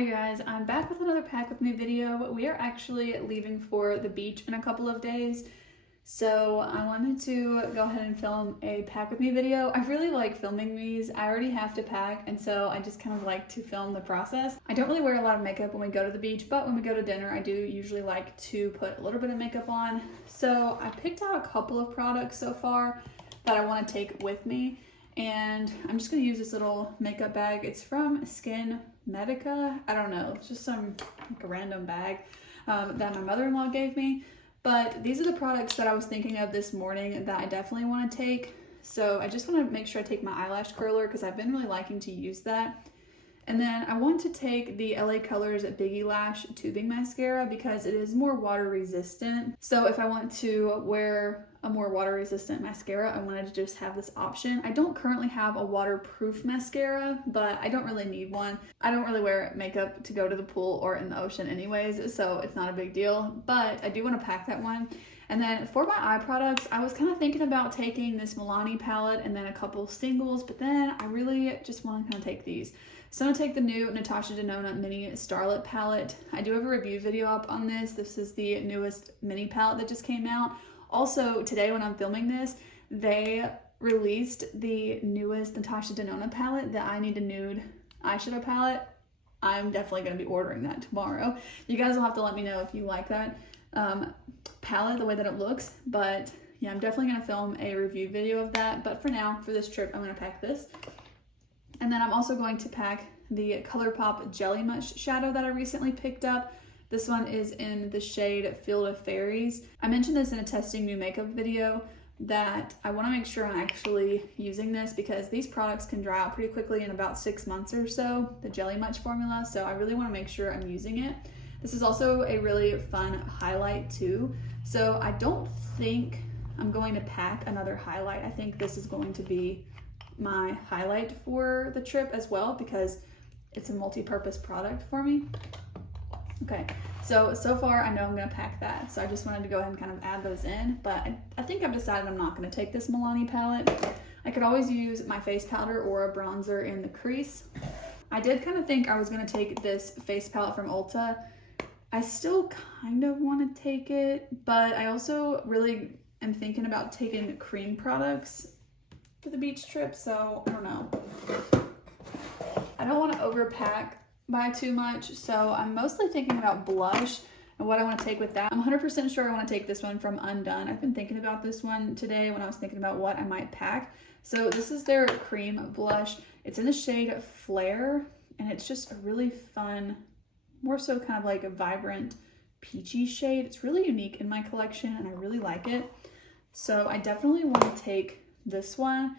Hi guys, I'm back with another pack with me video. We are actually leaving for the beach in a couple of days, so I wanted to go ahead and film a pack with me video. I really like filming these. I already have to pack, and so I just kind of like to film the process. I don't really wear a lot of makeup when we go to the beach, but when we go to dinner I do usually like to put a little bit of makeup on. So I picked out a couple of products so far that I want to take with me, and I'm just going to use this little makeup bag. It's from Skin Medica. I don't know, it's just some like a random bag that my mother-in-law gave me, but these are the products that I was thinking of this morning that I definitely want to take. So I just want to make sure I take my eyelash curler because I've been really liking to use that. And then I want to take the LA Colors Biggie Lash Tubing Mascara because it is more water resistant. So if I want to wear a more water resistant mascara, I wanted to just have this option. I don't currently have a waterproof mascara, but I don't really need one. I don't really wear makeup to go to the pool or in the ocean anyways, so it's not a big deal, but I do want to pack that one. And then for my eye products, I was kind of thinking about taking this Milani palette and then a couple singles, but then I really just want to kind of take these. So I'm going to take the new Natasha Denona Mini Starlit palette. I do have a review video up on this. This is the newest mini palette that just came out. Also, today when I'm filming this, they released the newest Natasha Denona palette, the I Need a Nude eyeshadow palette. I'm definitely going to be ordering that tomorrow. You guys will have to let me know if you like that palette, the way that it looks. But yeah, I'm definitely going to film a review video of that. But for now, for this trip, I'm going to pack this. And then I'm also going to pack the ColourPop Jelly Mush shadow that I recently picked up. This one is in the shade Field of Fairies. I mentioned this in a testing new makeup video that I want to make sure I'm actually using this because these products can dry out pretty quickly in about 6 months or so, the Jelly Much formula, so I really want to make sure I'm using it. This is also a really fun highlight too, so I don't think I'm going to pack another highlight. I think this is going to be my highlight for the trip as well because it's a multi-purpose product for me. Okay, so far I know I'm going to pack that, so I just wanted to go ahead and kind of add those in, but I think I've decided I'm not going to take this Milani palette. I could always use my face powder or a bronzer in the crease. I did kind of think I was going to take this face palette from Ulta. I still kind of want to take it, but I also really am thinking about taking cream products for the beach trip, so I don't know. I don't want to overpack by too much, so I'm mostly thinking about blush and what I want to take with that. I'm 100% sure I want to take this one from Undone. I've been thinking about this one today when I was thinking about what I might pack. So this is their cream blush. It's in the shade Flare, and it's just a really fun, more so kind of like a vibrant peachy shade. It's really unique in my collection and I really like it. So I definitely want to take this one.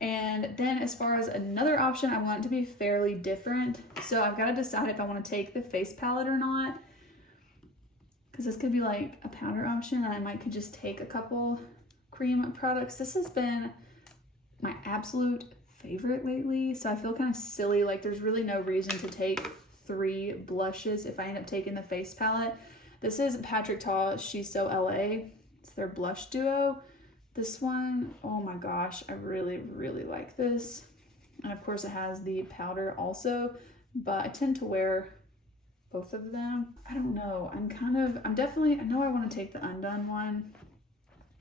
And then as far as another option, I want it to be fairly different. So I've got to decide if I want to take the face palette or not, because this could be like a powder option and I might could just take a couple cream products. This has been my absolute favorite lately, so I feel kind of silly, like there's really no reason to take 3 blushes if I end up taking the face palette. This is Patrick Ta She's So LA. It's their blush duo. This one, oh my gosh, I really, really like this. And of course it has the powder also, but I tend to wear both of them. I don't know, I'm definitely, I know I want to take the Undone one,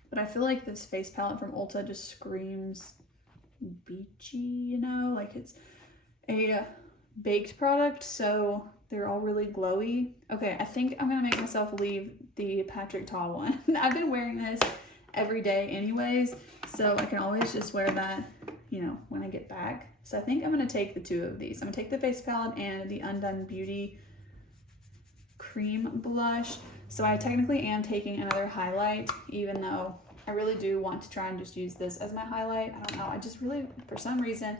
but I feel like this face palette from Ulta just screams beachy, you know, like it's a baked product, so they're all really glowy. Okay, I think I'm gonna make myself leave the Patrick Ta one. I've been wearing this every day anyways, so I can always just wear that, you know, when I get back. So I think I'm going to take the 2 of these. I'm going to take the face palette and the Undone Beauty cream blush. So I technically am taking another highlight, even though I really do want to try and just use this as my highlight. I don't know, I just really, for some reason,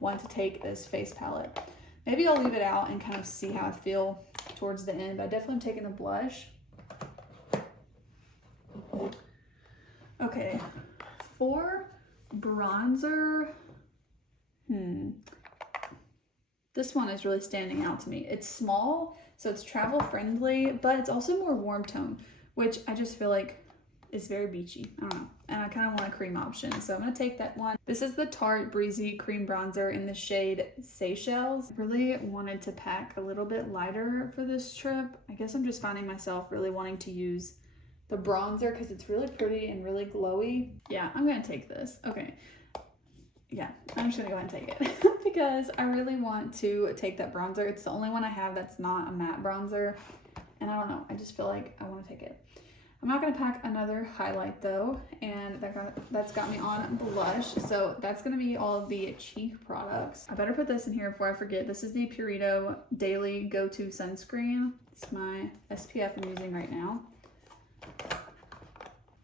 want to take this face palette. Maybe I'll leave it out and kind of see how I feel towards the end, but I definitely am taking the blush. Okay, for bronzer, this one is really standing out to me. It's small, so it's travel friendly, but it's also more warm tone, which I just feel like is very beachy. I don't know. And I kind of want a cream option, so I'm going to take that one. This is the Tarte Breezy Cream Bronzer in the shade Seychelles. I really wanted to pack a little bit lighter for this trip. I guess I'm just finding myself really wanting to use the bronzer because it's really pretty and really glowy. Yeah, I'm going to take this. Okay. Yeah, I'm just going to go ahead and take it because I really want to take that bronzer. It's the only one I have that's not a matte bronzer. And I don't know, I just feel like I want to take it. I'm not going to pack another highlight though, and that's got me on blush. So that's going to be all of the cheek products. I better put this in here before I forget. This is the Purito Daily Go-To Sunscreen. It's my SPF I'm using right now.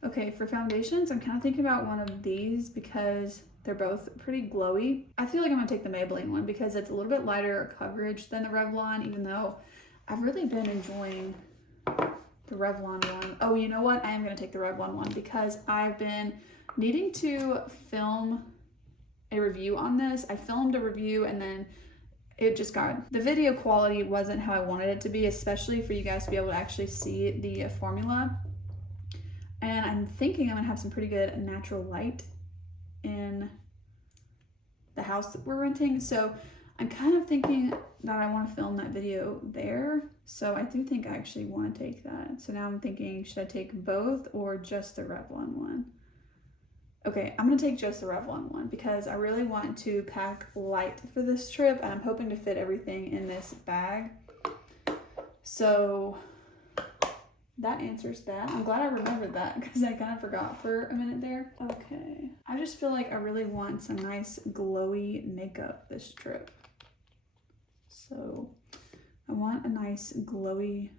Okay, for foundations, I'm kind of thinking about one of these because they're both pretty glowy. I feel like I'm going to take the Maybelline one because it's a little bit lighter coverage than the Revlon, even though I've really been enjoying the Revlon one. Oh, you know what? I am going to take the Revlon one because I've been needing to film a review on this. I filmed a review and then the video quality wasn't how I wanted it to be, especially for you guys to be able to actually see the formula. And I'm thinking I'm going to have some pretty good natural light in the house that we're renting. So I'm kind of thinking that I want to film that video there. So I do think I actually want to take that. So now I'm thinking, should I take both or just the Revlon one? Okay, I'm going to take just the Revlon one because I really want to pack light for this trip and I'm hoping to fit everything in this bag. So that answers that. I'm glad I remembered that because I kind of forgot for a minute there. Okay, I just feel like I really want some nice glowy makeup this trip. So I want a nice glowy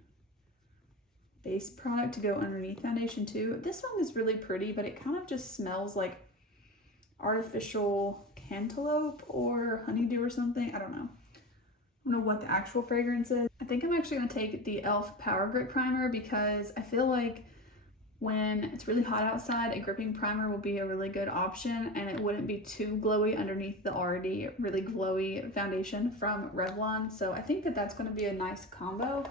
base product to go underneath foundation too. This one is really pretty, but it kind of just smells like artificial cantaloupe or honeydew or something. I don't know. I don't know what the actual fragrance is. I think I'm actually going to take the e.l.f. Power Grip Primer because I feel like when it's really hot outside, a gripping primer will be a really good option and it wouldn't be too glowy underneath the already really glowy foundation from Revlon. So I think that that's going to be a nice combo.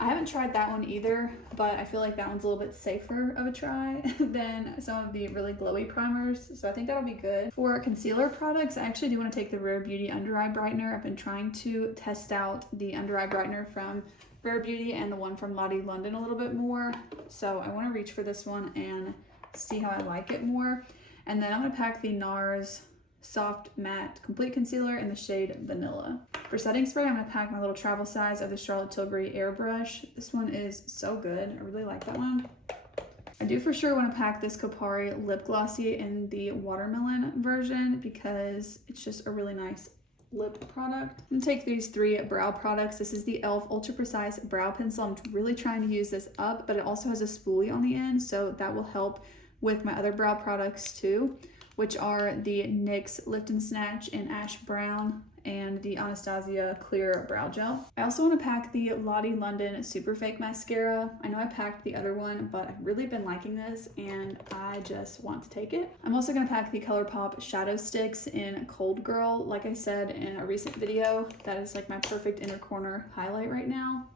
I haven't tried that one either, but I feel like that one's a little bit safer of a try than some of the really glowy primers. So I think that'll be good. For concealer products, I actually do want to take the Rare Beauty Under Eye Brightener. I've been trying to test out the Under Eye Brightener from Rare Beauty and the one from Lottie London a little bit more. So I want to reach for this one and see how I like it more. And then I'm going to pack the NARS Soft Matte Complete Concealer in the shade Vanilla. For setting spray, I'm going to pack my little travel size of the Charlotte Tilbury Airbrush. This one is so good. I really like that one. I do for sure want to pack this Kopari Lip Glossy in the watermelon version because it's just a really nice lip product. I'm going to take these three brow products. This is the e.l.f. Ultra Precise Brow Pencil. I'm really trying to use this up, but it also has a spoolie on the end, so that will help with my other brow products too, which are the NYX Lift and Snatch in Ash Brown and the Anastasia Clear Brow Gel. I also want to pack the Lottie London Super Fake Mascara. I know I packed the other one, but I've really been liking this and I just want to take it. I'm also going to pack the ColourPop Shadow Sticks in Cold Girl. Like I said in a recent video, that is like my perfect inner corner highlight right now.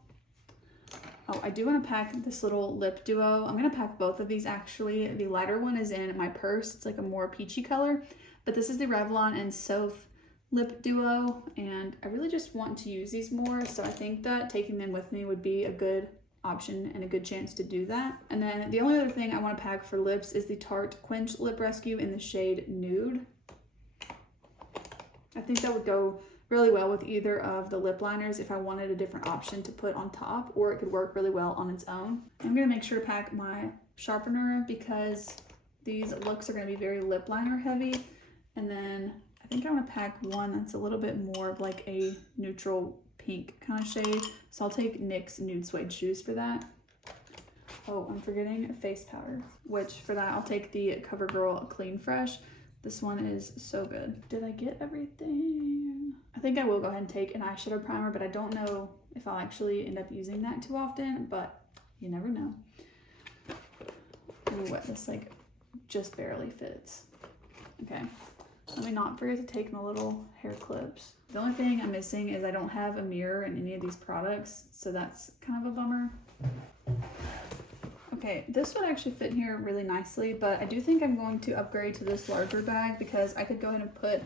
Oh, I do want to pack this little lip duo. I'm going to pack both of these actually. The lighter one is in my purse. It's like a more peachy color, but this is the Revlon and Soph lip duo, and I really just want to use these more, so I think that taking them with me would be a good option and a good chance to do that. And then the only other thing I want to pack for lips is the Tarte Quench Lip Rescue in the shade Nude. I think that would go really well with either of the lip liners if I wanted a different option to put on top, or it could work really well on its own. I'm going to make sure to pack my sharpener because these looks are going to be very lip liner heavy. And then I think I want to pack one that's a little bit more of like a neutral pink kind of shade. So I'll take NYX Nude Suede Shoes for that. Oh, I'm forgetting face powder, which for that I'll take the CoverGirl Clean Fresh. This one is so good. Did I get everything? I think I will go ahead and take an eyeshadow primer, but I don't know if I'll actually end up using that too often, but you never know. Ooh, this like just barely fits. Okay, let me not forget to take my little hair clips. The only thing I'm missing is I don't have a mirror in any of these products, so that's kind of a bummer. Okay, this would actually fit here really nicely, but I do think I'm going to upgrade to this larger bag because I could go ahead and put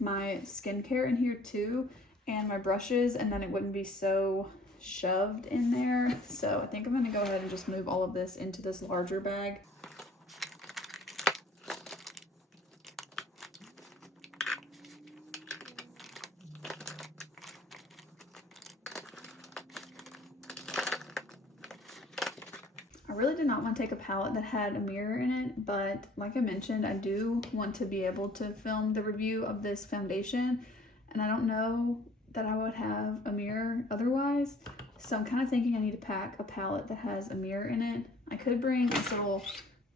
my skincare in here too and my brushes, and then it wouldn't be so shoved in there. So I think I'm gonna go ahead and just move all of this into this larger bag. I really did not want to take a palette that had a mirror in it, but like I mentioned, I do want to be able to film the review of this foundation, and I don't know that I would have a mirror otherwise. So I'm kind of thinking I need to pack a palette that has a mirror in it. I could bring this little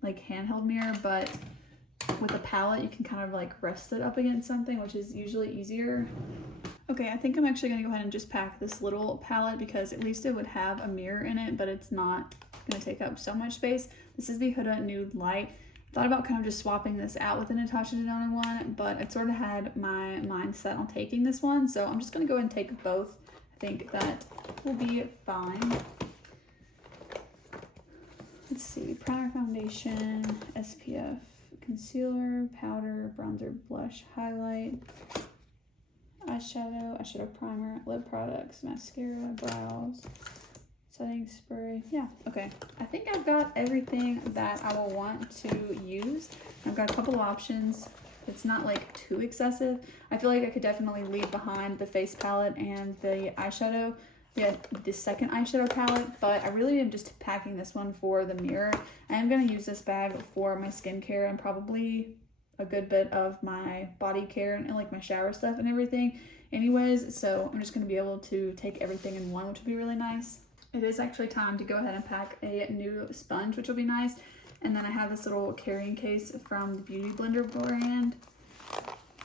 like handheld mirror, but with a palette you can kind of like rest it up against something, which is usually easier. Okay, I think I'm actually gonna go ahead and just pack this little palette because at least it would have a mirror in it, but it's not gonna take up so much space. This is the Huda Nude Light. Thought about kind of just swapping this out with the Natasha Denona one, but I sort of had my mind set on taking this one, so I'm just gonna go ahead and take both. I think that will be fine. Let's see, primer, foundation, SPF, concealer, powder, bronzer, blush, highlight, eyeshadow primer, lip products, mascara, brows, setting spray. Yeah, okay. I think I've got everything that I will want to use. I've got a couple of options. It's not like too excessive. I feel like I could definitely leave behind the face palette and the eyeshadow, the second eyeshadow palette, but I really am just packing this one for the mirror. I am going to use this bag for my skincare and probably a good bit of my body care and like my shower stuff and everything anyways, so I'm just going to be able to take everything in one, which would be really nice. It is actually time to go ahead and pack a new sponge, which will be nice. And then I have this little carrying case from the Beauty Blender brand.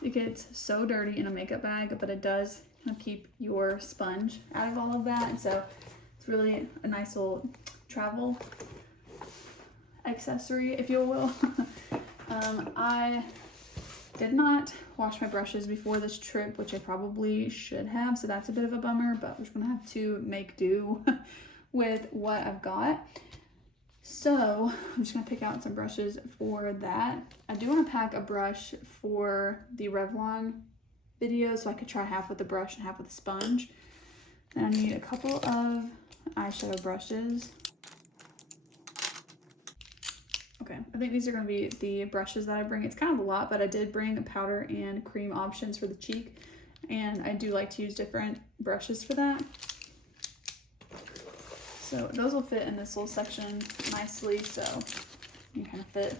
It gets so dirty in a makeup bag, but it does kind of keep your sponge out of all of that. And so it's really a nice little travel accessory, if you will. I did not wash my brushes before this trip, which I probably should have, so that's a bit of a bummer, but we're just gonna have to make do with what I've got. So I'm just gonna pick out some brushes for that. I do want to pack a brush for the Revlon video, so I could try half with the brush and half with the sponge. Then I need a couple of eyeshadow brushes. Okay, I think these are going to be the brushes that I bring. It's kind of a lot, but I did bring powder and cream options for the cheek, and I do like to use different brushes for that. So those will fit in this little section nicely, so you kind of fit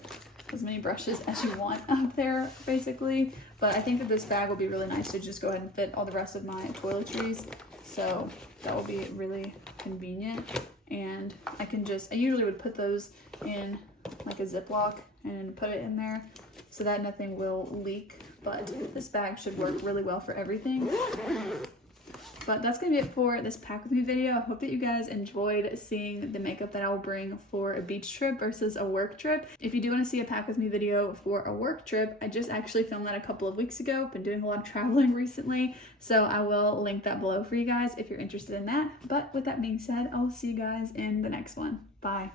as many brushes as you want up there, basically. But I think that this bag will be really nice to just go ahead and fit all the rest of my toiletries, so that will be really convenient. And I usually would put those in like a Ziploc and put it in there so that nothing will leak, but this bag should work really well for everything. But that's gonna be it for this pack with me video. I hope that you guys enjoyed seeing the makeup that I will bring for a beach trip versus a work trip. If you do want to see a pack with me video for a work trip, I just actually filmed that a couple of weeks ago. Been doing a lot of traveling recently, so I will link that below for you guys if you're interested in that. But with that being said, I'll see you guys in the next one. Bye.